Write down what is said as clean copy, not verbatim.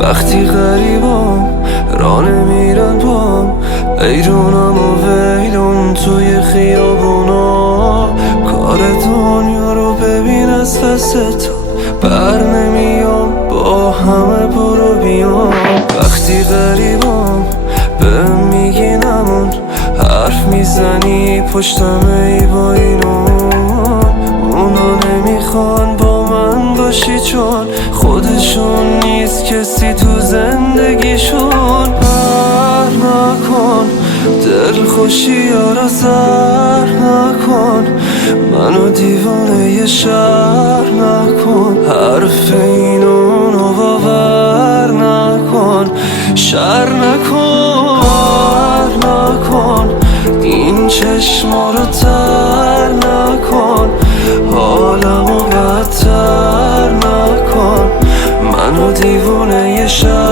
وقتی غریبم راه نمیرن بام، ایرونم و ویلون توی خیابونا. کار دنیا رو ببین از دست تو بر نمیام، با همه برو بیام. وقتی غریبم بهم میگی نمون، حرف میزنی پشتم ای با اینا. اونا نمیخوان با من باشی چون خودشون نیست کسی تو زندگیشون. بر نکن دل خوشی ها را سر نکن، منو دیوانه ی شهر نکن. حرف این اونو باور نکن، شر نکن. بر نکن این چشما رو تر نکن، حالمو بدتر نکن. منو دیوانه ی شهر